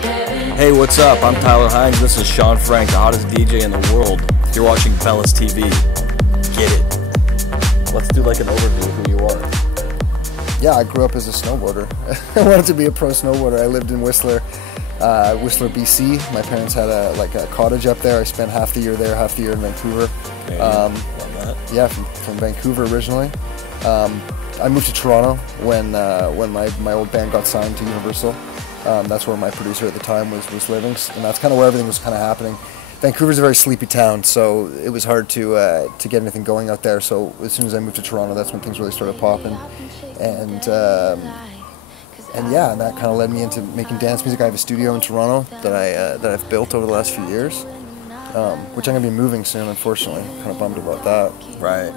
Hey, what's up? I'm Tyler Hynes. This is Shaun Frank, the hottest DJ in the world. You're watching Bellus TV. Get it. Let's do like an overview of who you are. Yeah, I grew up as a snowboarder. I wanted to be a pro snowboarder. I lived in Whistler, BC. My parents had a cottage up there. I spent half the year there, half the year in Vancouver. Love that. Yeah, from Vancouver originally. I moved to Toronto when my old band got signed to Universal. That's where my producer at the time was living, and that's kind of where everything was kind of happening. Vancouver's a very sleepy town, so it was hard to get anything going out there. So as soon as I moved to Toronto, that's when things really started popping, and that kind of led me into making dance music. I have a studio in Toronto that I've built over the last few years, which I'm gonna be moving soon. Unfortunately, kind of bummed about that. Right.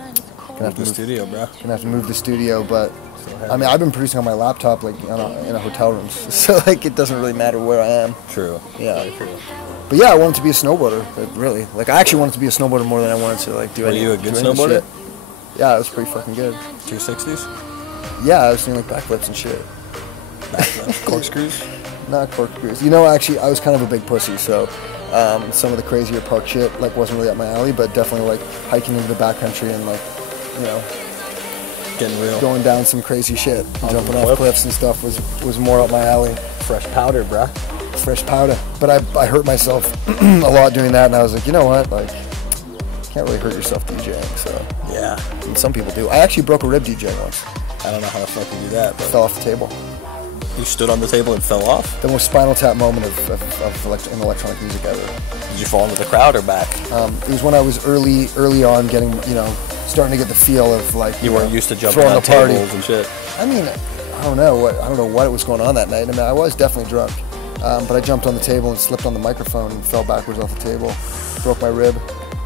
Gonna have to move the studio, bro. Gonna have to move the studio, but I mean, I've been producing on my laptop, like in a hotel room, so like it doesn't really matter where I am. True. Yeah. True. But yeah, I wanted to be a snowboarder. But really, like I actually wanted to be a snowboarder more than I wanted to like do any. Were you a good snowboarder? Yeah, I was pretty fucking good. 260s? Yeah, I was doing like backflips and shit. Backflips? Corkscrews? Not corkscrews. You know, actually, I was kind of a big pussy, so some of the crazier park shit like wasn't really up my alley, but definitely like hiking into the backcountry and like, you know, getting real, going down some crazy shit, jumping off cliffs and stuff was more up my alley. Fresh powder, bruh. Fresh powder. But I hurt myself a lot doing that, and I was like, you know what, like, can't really hurt yourself DJing. So yeah, and some people do. I actually broke a rib DJing once. I don't know how the fuck you do that, but fell off the table. You stood on the table and fell off? The most Spinal Tap moment in electronic music ever. Did you fall into the crowd or back? It was when I was early on getting, starting to get the feel of like you weren't used to jumping on tables and shit. I mean, I don't know what was going on that night. I mean, I was definitely drunk, but I jumped on the table and slipped on the microphone and fell backwards off the table, broke my rib.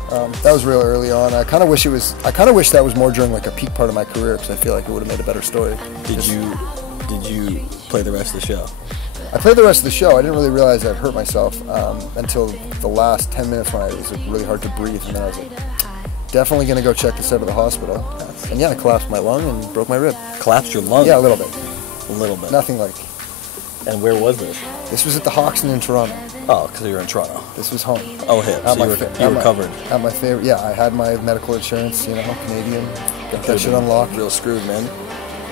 That was real early on. I kind of wish that was more during like a peak part of my career, because I feel like it would have made a better story. Did you play the rest of the show? I played the rest of the show. I didn't really realize I'd hurt myself until the last 10 minutes when it was like, really hard to breathe, and then I was like, definitely going to go check this out at the hospital. And yeah, I collapsed my lung and broke my rib. Collapsed your lung? Yeah, a little bit. A little bit? Nothing like. And where was this? This was at the Hoxton in Toronto. Oh, because you were in Toronto. This was home. Oh, hip. So you were covered. At my favorite, yeah, I had my medical insurance, Canadian. Got that shit unlocked. Real screwed, man.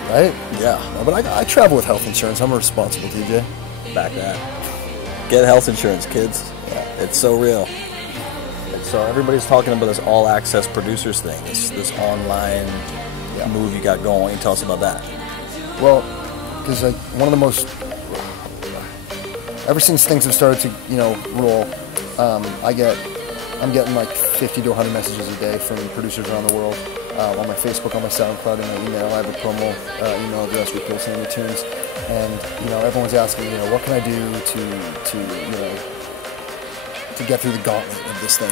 Right? Yeah. No, but I travel with health insurance. I'm a responsible DJ. Back that. Get health insurance, kids. Yeah. It's so real. So everybody's talking about this all-access producers thing, this online move you got going. Tell us about that. Well, because like one of the most, ever since things have started to roll, I'm getting like 50 to 100 messages a day from producers around the world. On my Facebook, on my SoundCloud, and my email. I have a promo email address where people send me tunes, and everyone's asking, what can I do to get through the gauntlet of this thing,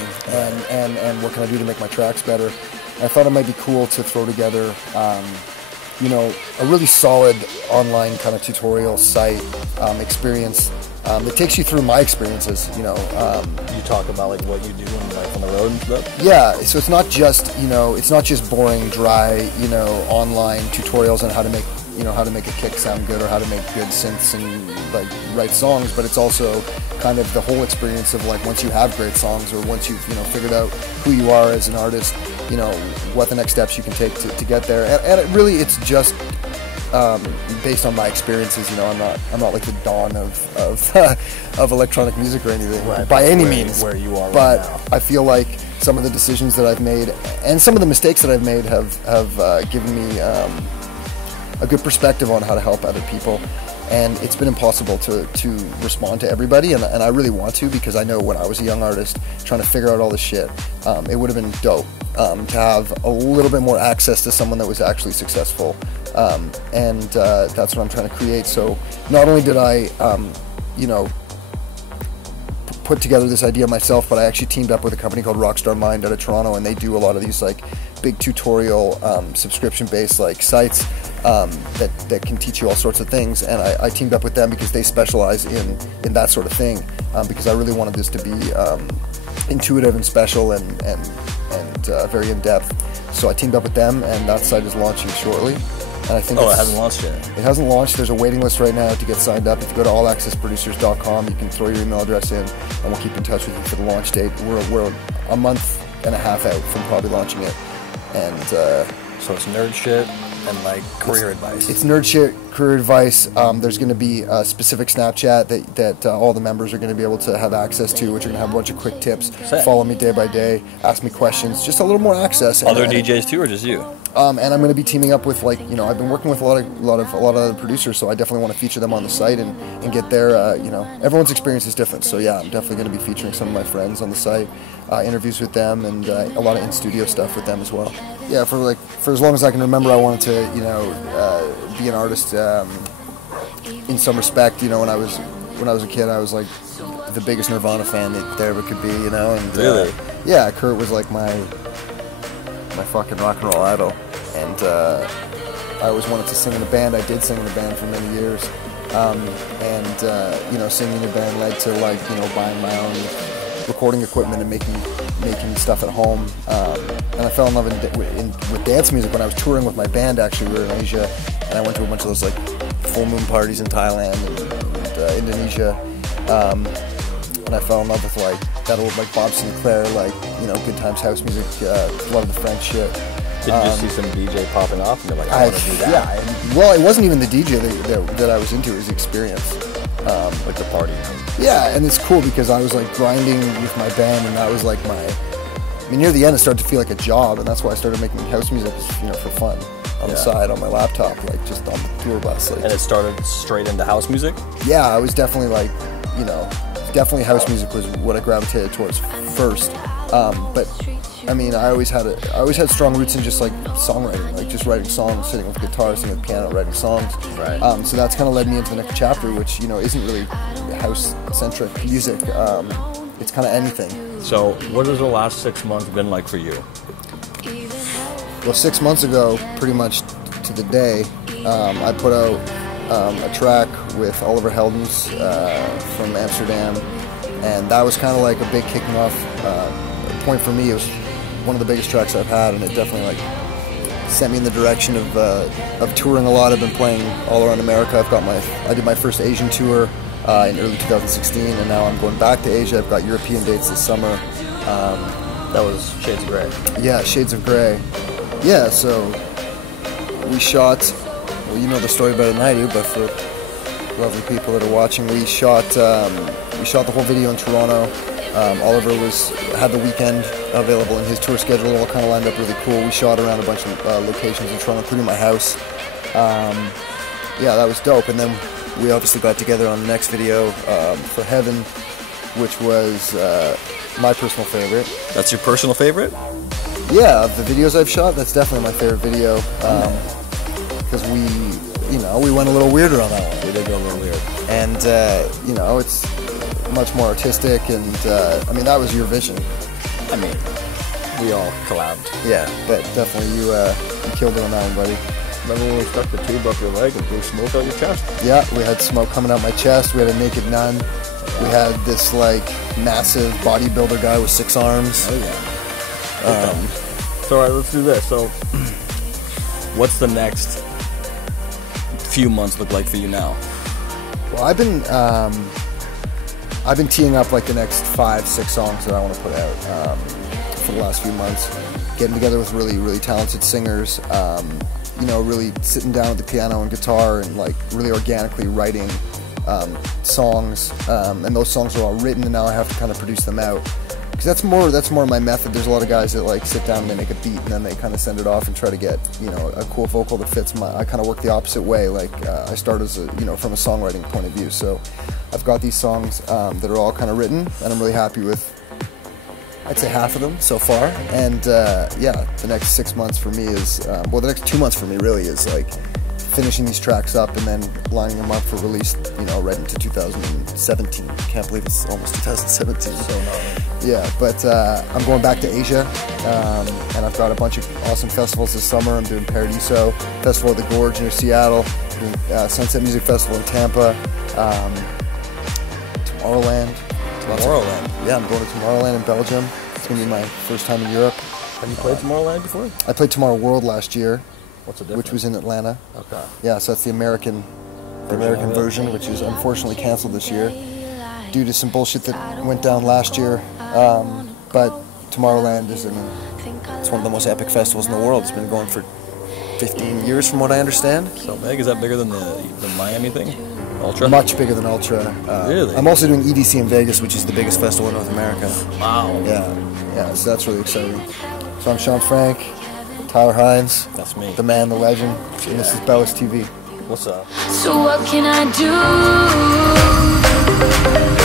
and what can I do to make my tracks better. And I thought it might be cool to throw together, a really solid online kind of tutorial site experience that takes you through my experiences. You talk about like what you do on the road and stuff. Yeah, so it's not just boring, dry, online tutorials on how to make a kick sound good or how to make good synths and like write songs, but it's also kind of the whole experience of like once you have great songs or once you've figured out who you are as an artist, what the next steps you can take to get there, and it's just based on my experiences. I'm not like the dawn of electronic music or anything, right, by any means. Where you are, but right now. I feel like some of the decisions that I've made and some of the mistakes that I've made have given me a good perspective on how to help other people. And it's been impossible to respond to everybody, and I really want to, because I know when I was a young artist trying to figure out all this shit, it would have been dope to have a little bit more access to someone that was actually successful, and that's what I'm trying to create. So not only did I, put together this idea myself, but I actually teamed up with a company called Rockstar Mind out of Toronto, and they do a lot of these like big tutorial subscription-based like sites that can teach you all sorts of things, and I teamed up with them because they specialize in that sort of thing, because I really wanted this to be intuitive and special and very in-depth. So I teamed up with them, and that site is launching shortly. And I think it hasn't launched yet. It hasn't launched. There's a waiting list right now to get signed up. If you go to allaccessproducers.com, you can throw your email address in, and we'll keep in touch with you for the launch date. We're a month and a half out from probably launching it. And so it's nerd shit and like career advice. It's nerd shit, career advice. There's going to be a specific Snapchat that all the members are going to be able to have access to, which are going to have a bunch of quick tips. Follow me day by day, ask me questions, just a little more access. Other DJs too, or just you? And I'm going to be teaming up with, like, you know, I've been working with a lot of other producers, so I definitely want to feature them on the site and get their, you know, everyone's experience is different. So yeah, I'm definitely going to be featuring some of my friends on the site, interviews with them, and a lot of in-studio stuff with them as well. Yeah, for as long as I can remember, I wanted to, you know, be an artist. In some respect, you know, when I was a kid, I was like the biggest Nirvana fan that there ever could be, you know. And really, yeah, Kurt was like my fucking rock and roll idol, and I always wanted to sing in a band. I did sing in a band for many years, and you know, singing in a band led to, like, you know, buying my own recording equipment and making stuff at home. And I fell in love with dance music when I was touring with my band. Actually, we were in Asia, and I went to a bunch of those like full moon parties in Thailand and Indonesia. And I fell in love with like that old like Bob Sinclair, like, you know, good times house music. Love the French shit. Did you just see some DJ popping off and you're like, I want to do that? Yeah, well, it wasn't even the DJ that I was into, it was the experience. Like the party. Yeah, and it's cool because I was like grinding with my band, and that was like I mean, near the end it started to feel like a job, and that's why I started making house music, you know, for fun on the side, on my laptop, like just on the tour bus. Like. And it started straight into house music? Yeah, I was definitely like, you know, definitely house music was what I gravitated towards first. But I mean, I always had strong roots in just like songwriting, like just writing songs, sitting with guitar, sitting with piano, writing songs. Right. So that's kind of led me into the next chapter, which, you know, isn't really house-centric music. It's kind of anything. So what has the last 6 months been like for you? Well, 6 months ago, pretty much to the day, I put out a track with Oliver Heldens from Amsterdam, and that was kind of like a big kicking off point for me. It was one of the biggest tracks I've had, and it definitely like sent me in the direction of touring a lot. I've been playing all around America. I did my first Asian tour in early 2016, and now I'm going back to Asia. I've got European dates this summer. That was Shades of Grey. Yeah, Shades of Grey. Yeah, so we shot, well, you know the story better than I do, but for lovely people that are watching, we shot the whole video in Toronto. Oliver had the weekend available in his tour schedule, all kind of lined up really cool. We shot around a bunch of locations in Toronto, including my house. Yeah, that was dope. And then we obviously got together on the next video for Heaven, which was my personal favorite. That's your personal favorite? Yeah, of the videos I've shot, that's definitely my favorite video. Because we went a little weirder on that one. We did go a little weird. And, you know, it's much more artistic, and I mean, that was your vision. I mean, we all collabed. Yeah, but definitely you killed it on that one, buddy. Remember when we stuck the tube up your leg and blew smoke out your chest? Yeah, we had smoke coming out my chest. We had a naked nun. We had this like massive bodybuilder guy with 6 arms. Oh yeah. So all right, let's do this. So, what's the next few months look like for you now? Well, I've been teeing up like the next 5-6 songs that I want to put out for the last few months. Getting together with really, really talented singers. You know, really sitting down at the piano and guitar and like really organically writing songs. And those songs are all written, and now I have to kind of produce them out. Because that's more my method. There's a lot of guys that like sit down and they make a beat and then they kind of send it off and try to get, you know, a cool vocal that fits I kind of work the opposite way. Like I start as from a songwriting point of view. So I've got these songs that are all kind of written, and I'm really happy with, I'd say, half of them so far. And yeah, the next 6 months for me is, the next 2 months for me really is like finishing these tracks up and then lining them up for release, you know, right into 2017. Can't believe it's almost 2017. So yeah, but I'm going back to Asia, and I've got a bunch of awesome festivals this summer. I'm doing Paradiso, Festival of the Gorge near Seattle, doing Sunset Music Festival in Tampa, Tomorrowland. Yeah, I'm going to Tomorrowland in Belgium. It's going to be my first time in Europe. Have you played Tomorrowland before? I played Tomorrow World last year. What's the difference? which was in Atlanta. Okay. Yeah, so that's the American version, which is unfortunately canceled this year due to some bullshit that went down last year. But Tomorrowland is it's one of the most epic festivals in the world. It's been going for 15 years, from what I understand. So, Meg, is that bigger than the Miami thing? Ultra? Much bigger than Ultra. Really? I'm also doing EDC in Vegas, which is the biggest festival in North America. Wow. Yeah, so that's really exciting. So I'm Shaun Frank, Tyler Hynes. That's me. The man, the legend. And this is Bellus TV. What's up? So what can I do?